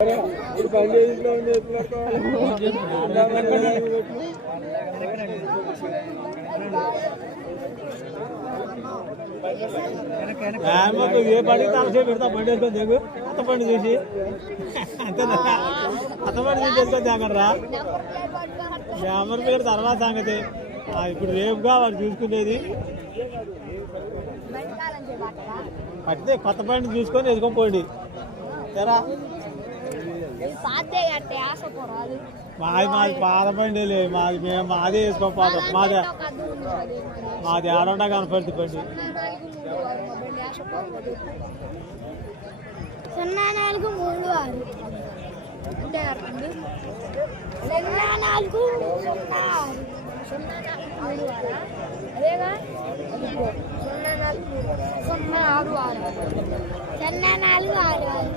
ఏ పడి తలసే పెడతా బండి వేసుకొని దిగు అత్త పండు చూసి అంతేనా అత్త పండు చూసి వేసుకొని తాగడరా నెంబర్ పేరు తర్వాత సంగతి ఇప్పుడు రేపుగా వాడు చూసుకునేది పట్టితే కొత్త బండి చూసుకొని వేసుకొని పోండి సరే మాది మాది లే మాది మేము మాదే వేసుకొని పోతాం మాది మాది ఆడండా కనపడుతుంది బండి సున్నా నాలుగు మూడు ఆరు. అంటే సున్నా నాలుగు సున్నా ఆరు. సున్నా నాలుగు ఆరా? అదేగా. సున్నా నాలుగు సున్నా ఆరు ఆరు. సున్నా నాలుగు ఆరు ఆరు.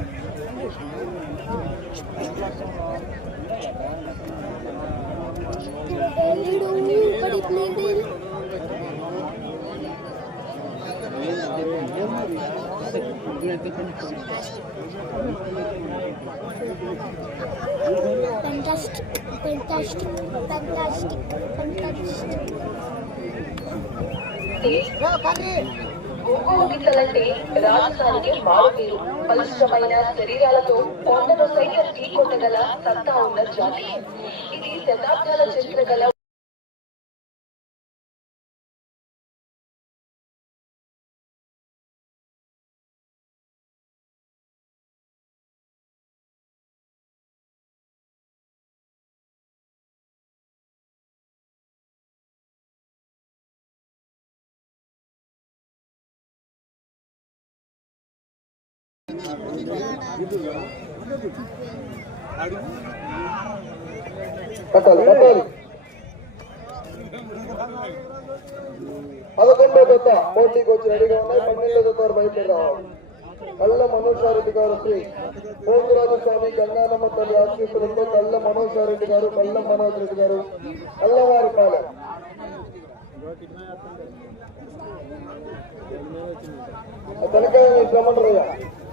Fantastic, fantastic, fantastic, fantastic. Ongole గిత్తలంటే రాజధానికి మారుపేరు బలిష్టమైన శరీరాలతో కొండను సైతం ఢీకొట్టగల సత్తా ఉన్న జాతి. ఇది శతాబ్దాల చరిత్ర గల పదకొండో జత పోటీకి వచ్చి రెడీగా ఉన్నాయి. పన్నెండో జత వారు బయటకు రావాలి కళ్ళ మనోజారెడ్డి గారు శ్రీ పోతురాజు స్వామి గంగానమ్మ తల్లి ఆశీస్సులతో కళ్ళ మనోజారెడ్డి గారు కళ్ళ మనోజ్ రెడ్డి గారు కళ్ళవారి పాలెం. తెలకాయ రమణరయ్య. రయ్య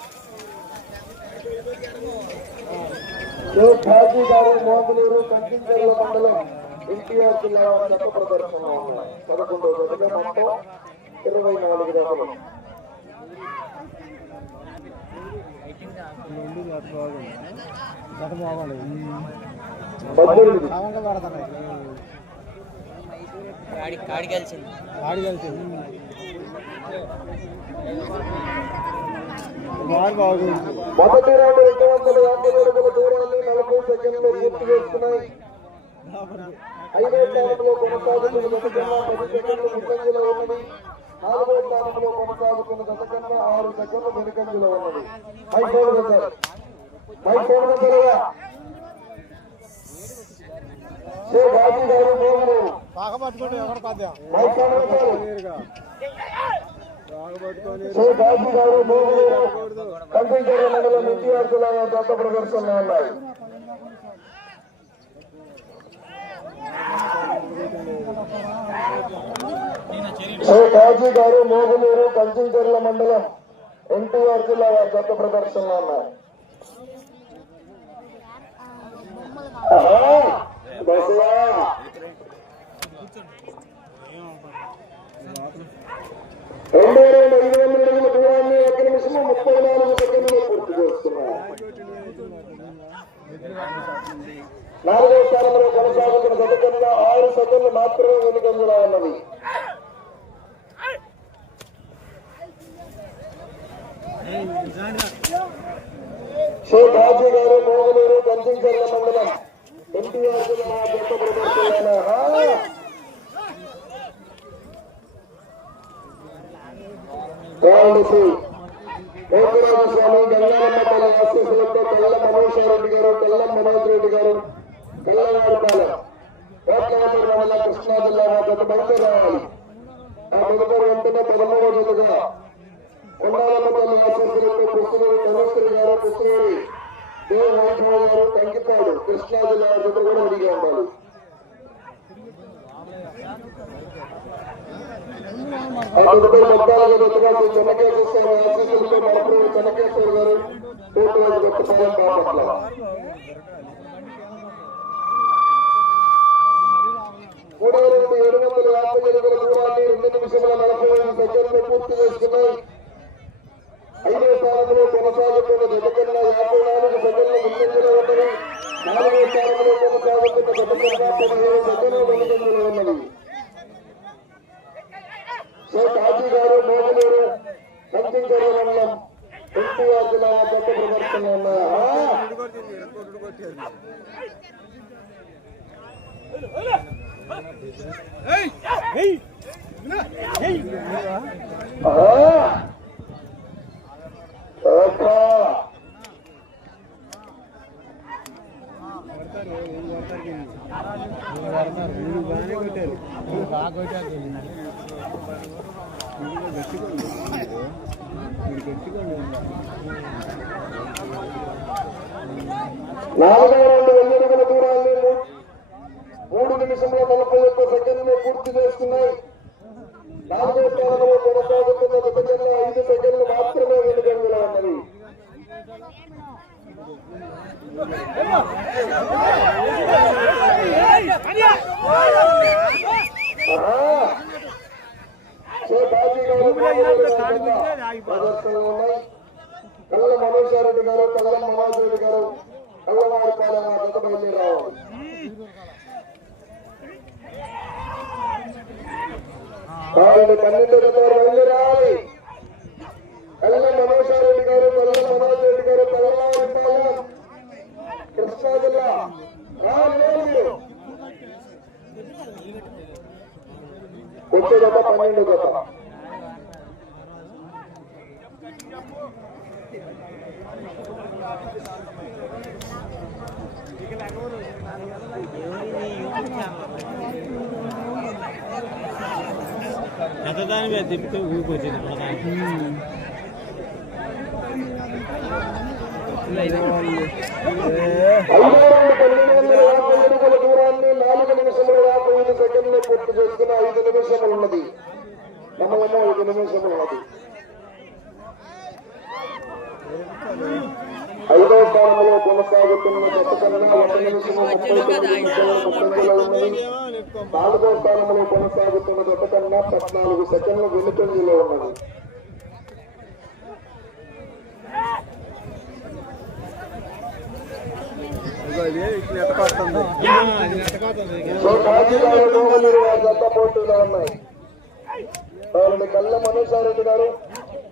ఏ ఖాజీ గారు మోగులూరు కంకించర్ల మండలం ఎన్టీఆర్ జిల్లా వారి ప్రదర్శన మొత్తం ఇరవై నాలుగు మొదటి రౌండ్ రెండు వందల యాభై అడుగుల దూరాన్ని నలభై సెకండ్లు పూర్తి చేస్తున్నాయి ఐదో స్థానంలో కొనసాగుతున్న గత కన్నా పది సెకండ్లు ముందంజలో ఉన్నది. నాలుగో స్థానంలో కొనసాగుతున్న గత కన్నా ఆరు సెకండ్లు వెనుకంజలో ఉన్నది. మై చూడదు సార్ మైక్ చూడదు శ్రీ గారు శ్రీ గారు కంపెనీ మండలం ఎన్టీఆర్ జిల్లా దత్త ప్రదర్శనలో ఉన్నాయి. శ్రీ కాజీ గారు మోగులూరు కంచుంచెర్ల మండలం ఎన్టీఆర్ జిల్లా వారి జత ప్రదర్శనలో ఉన్నారు ఆహా, బసవా. రెండో రెండు ఐదు వందల అడుగుల దూరాన్ని ఒక నిమిషం ముప్పై నాలుగు సెకండ్లు పూర్తి చేస్తున్నారు నాలుగో స్థానంలో కొనసాగుతున్న సెకండ్లు మాత్రమే వెనుకంజలో ఉన్నది షేక్ హాజీ గారు మోగలూరు గంజించర్ల మండలం ఎన్టీఆర్ జిల్లా జట్టు ప్రదర్శన కాంగ్రెస్ ఓకరాజు స్వామి గంగారమ్మపల్లి ఆశీస్సులతో కళ్ళ మనోషారెడ్డి గారు కళ్ళ మనోజ్ రెడ్డి గారు కోట్లాపూర్ కృష్ణా జిల్లా గత రావాలి ఆ తదుపరి వెంటనే జతగా ఆశీస్సులతో ధనుశ్రీ గారు దేవ వైభవ గారు కంకిపాడు కృష్ణా జిల్లా జత కూడా అడిగి ఉండాలి చెన్నకేశ్వర ఆశీస్సులతో చెన్నకేశ్వర గారు కోర్టు గొప్పపాలెం బాపట్ల. మూడు వేల నుండి ఏడు వందల యాభై ఎనిమిది దూరాన్ని రెండు నిమిషముల నలభై ఐదు సెకండ్లు పూర్తి చేసుకున్నాయి. ఐదో స్థానంలో కొనసాగుతున్న జతకన్నా యాభై నాలుగు సెకండ్ల ముందంజలో ఉన్నది నాలుగో స్థానంలో కొనసాగుతున్న జతకన్నా పదిహేడు సెకండ్ల వెనుకంజలో ఉన్నది షేక్ హాజీ గారు మోగలూరు కంచించర్ల మండలం ఎన్టీఆర్ జిల్లా జత ప్రదర్శన ఉన్నాయా ఓకే నాలుగో రెండు వెయ్యడుగుల దూరాన్ని మూడు నిమిషముల నలభై ఒక్క సెకండ్లు పూర్తి చేసుకున్నాయి. నాలుగో స్థానంలో కొనసాగుతుంది జతకన్నా ఐదు సెకండ్లు మాత్రమే వెనుకంజలో ఉన్నది ఆహా. షేక్ హాజీ గారు ప్రదర్శనలు ఉన్నాయి కళ్ళ మనోజారెడ్డి గారు కళ్ళ మనోజ్ రెడ్డి గారు కళ్ళవారిపాలెం ఆ జత బయలుదేరి రావాలి వాళ్ళు పన్నెండు జత రావాలి. కళ్ళ మనోజారెడ్డి గారు కళ్ళ మనోజ్ రెడ్డి గారు కళ్ళవారిపాలెం కృష్ణా జిల్లా. రావాలి వచ్చే జత పన్నెండు జత. ఎంత దాని మీద తిప్పితే ఊరికొచ్చింది నాలుగు నిమిషముల యాభై ఐదు సెకండ్లు పూర్తి చేసుకున్న ఐదు నిమిషములు ఉన్నది సమయము ఐదు నిమిషములు ఉన్నది ఐదో స్థానంలో కొనసాగుతున్న జత కన్నా ఒక నిమిషము ముప్పై తొమ్మిది నిమిషాల ముందంజలో ఉన్నది నాలుగో స్థానంలో కొనసాగుతున్న జత కన్నా పద్నాలుగు సెకండ్లు వెనుకంజలో ఉన్నది. కళ్ళ మనోజ్ రెడ్డి గారు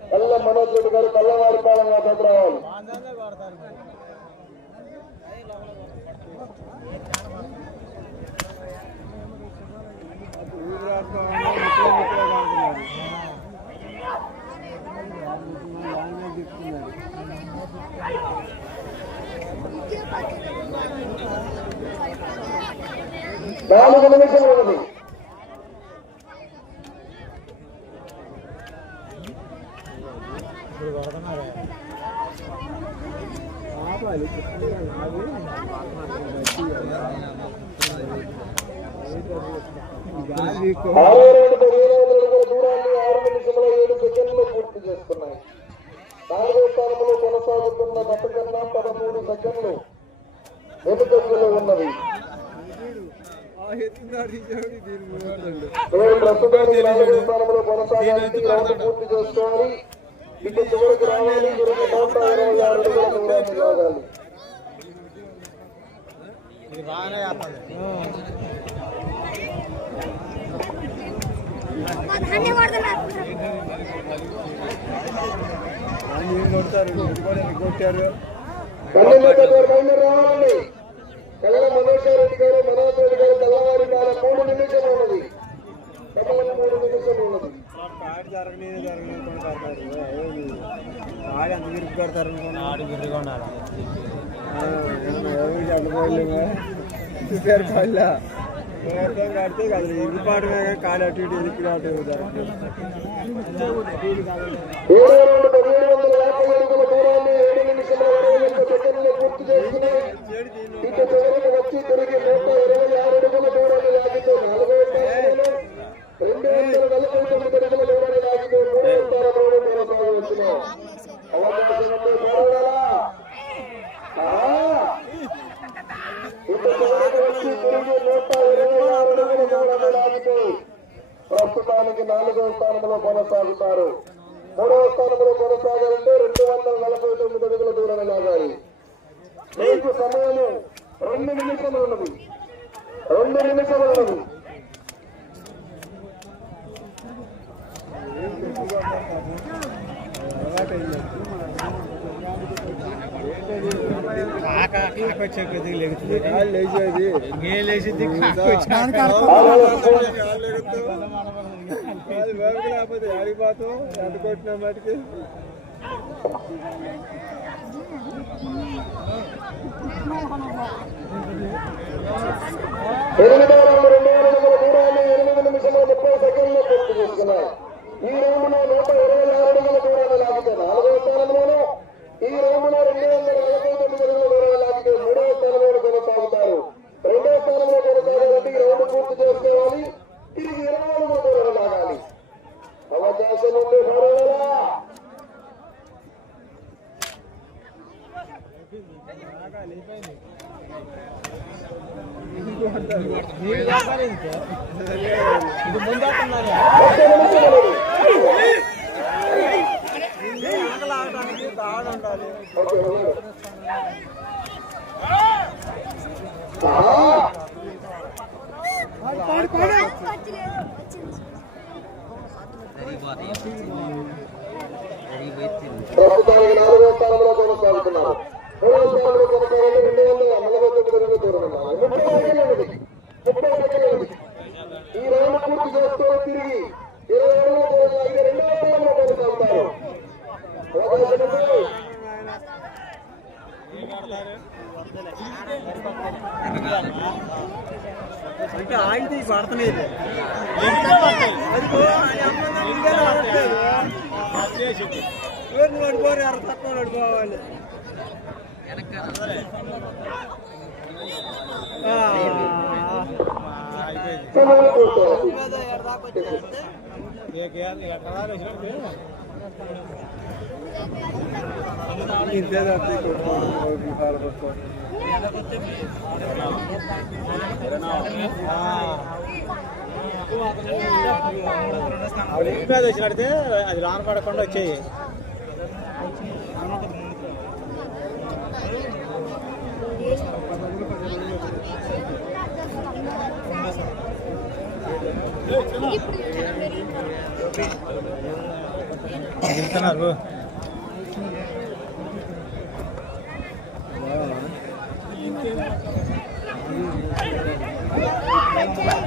కళ్ళ మనోజ్ రెడ్డి గారు కళ్ళవారి పాలన జత రావాలి నాలుగు నిమిషములు ఉన్నది ఇప్పుడు కొడుతున్నారు రెండు పదిహేను వందల అడుగుల దూరాన్ని ఆరు నిమిషముల ఏడు సెకండ్లు పూర్తి చేసుకున్నాయి నాలుగో స్థానంలో కొనసాగుతున్న గత కన్నా పదమూడు సెకండ్లు వెనుకంజలో ఉన్నవి. నేను ప్రస్తుతానికి నాలుగో స్థానంలో కొనసాగాలి పూర్తి చేసుకోవాలి ఇక చివరికి రావాలి ఇరవై నూట ఇరవై ఆరు అడుగుల దూరాన్ని లాగాలి. కన్నెమ్మక గారు బయలుదేరి రావాలండి కళ్ళ మనోహర్ రెడ్డి గారు మనోహర్ రెడ్డి గారు తెల్లవారి కాల మూడు ఉన్నది మూడు ఉన్నది రెండు పదిహేడు వందల యాభై అడుగుల దూరాన్ని ఏడు నిమిషాల ఇరవై ఒక్క సెకండ్లు పూర్తి చేసుకున్నాయి ఇటు చివరికి వచ్చి తిరిగి నూట ఇరవై ఆరు అడుగుల దూరాన్ని లాగితే నాలుగో స్థానంలో రెండు వందల నలభై తొమ్మిది అడుగుల దూరాన్ని లాగితే మూడో స్థానంలో కొనసాగుతున్నాం అవకాశం ఉంది పోరాడాలా ఆ! ఇటు చివరికి వచ్చి తిరిగి నూట ఇరవై ఆరు అడుగుల దూరాన్ని లాగితే ప్రస్తుతానికి నాలుగో స్థానంలో కొనసాగుతారు. మూడవ స్థానంలో కొనసాగాలంటే రెండు వందల నలభై తొమ్మిది అడుగుల దూరాన్ని లాగాలి. మీకు సమయము రెండు నిమిషములు ఉన్నది. రెండు నిమిషములు ఉన్నది. కాక కాక వచ్చే కొద్దిగా లెగుతుంది ఇంకే లేచింది ఎనిమిది రౌండ్ రెండు వేల దూరాన్ని ఎనిమిది ముప్పై పూర్తి చేసుకున్నాయి. ఈ రౌండ్లో నూట ఇరవై ఆరు అడుగుల దూరాన్ని లాగితే నాలుగవ స్థానంలోను ఈ రౌండ్లో రెండు వందల నలభై తొమ్మిది అడుగుల దూరాన్ని లాగితే మూడవ స్థానంలో కొనసాగుతారు రెండవ స్థానంలో కొనసాగాలంటే ఈ రౌండ్ పూర్తి చేసుకోవాలి తిరిగి ఇరవై అడుగుల దూరాన్ని లాగాలి అవకాశం ఉంది పోరాడాలా నీళ్ళు తాగాలి ఇంకో. ఇది ముందేస్తున్నారు ఒక్క నిమిషం ఉన్నది. ఓకే, ఉన్నాడు. ఆహా! ప్రస్తుతానికి నాలుగో స్థానంలో కొనసాగుతున్నారు మూడో స్థానంలో రెండు వందల నలభై తొమ్మిది దూరం ఉన్నారు ముప్పై సెకండ్లు ఉన్నది ముప్పై సెకండ్లు ఉన్నది ఈ రౌండ్ పూర్తి చేసుకొని తిరిగి ఇరవై అడుగుల దూరం లాగితే రెండవ స్థానంలో కొనసాగుతారు అవకాశం ఉంది. అంటే ఆగితే పడుతున్నాయి పడిపోరు ఎర్ర తక్కువ పడిపోవాలి సమయం పూర్తయింది మీద వచ్చినట్టే అది లాన్ పడకుండా వచ్చేయి. వెళ్తున్నారు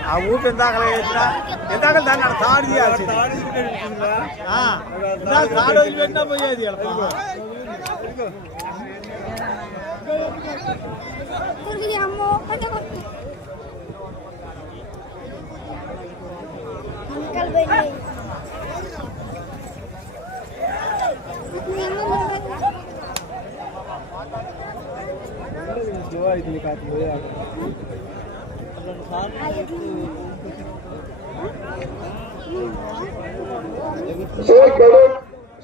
ఆ ఊపి ఇందాక వేసిన ఇందాక దాన్ని అక్కడ తాడు చేయాలి తాడు వదిలిపెట్టినా పోయేది ఈడ పాపం. అమ్మో పట్ట కొట్టు అంకల్ పోయి షేక్ గడూర్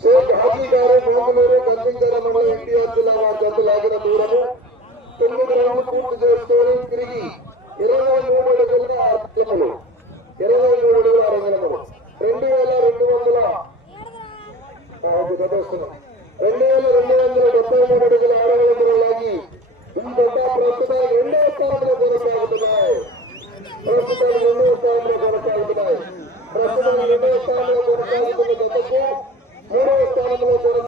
షేక్ హాజీ గారు మోహనూరు గంజింగర మండలం ఎన్టీఆర్ జిల్లా వారి జత లాగిన దూరము తొమ్మిది రౌండ్లు పూర్తి చేసుకొని తిరిగి ఇరవై మూడు అడుగుల అర్థములు ఇరవై మూడు అడుగుల అరంగనములు రెండు వేల రెండు వందల రెండు వేల రెండు వందల డెబ్బై మూడు అడుగుల ఆరు వందల లాగి ఈ జత ప్రస్తుతం రెండవ స్థానంలో కొనసాగుతున్నాయి. ప్రస్తుతం రెండవ స్థానంలో కొనసాగుతున్నాయి. ప్రస్తుతం రెండవ స్థానంలో కొనసాగుతున్న జతకు మూడవ స్థానంలో కొనసాగుతున్నాయి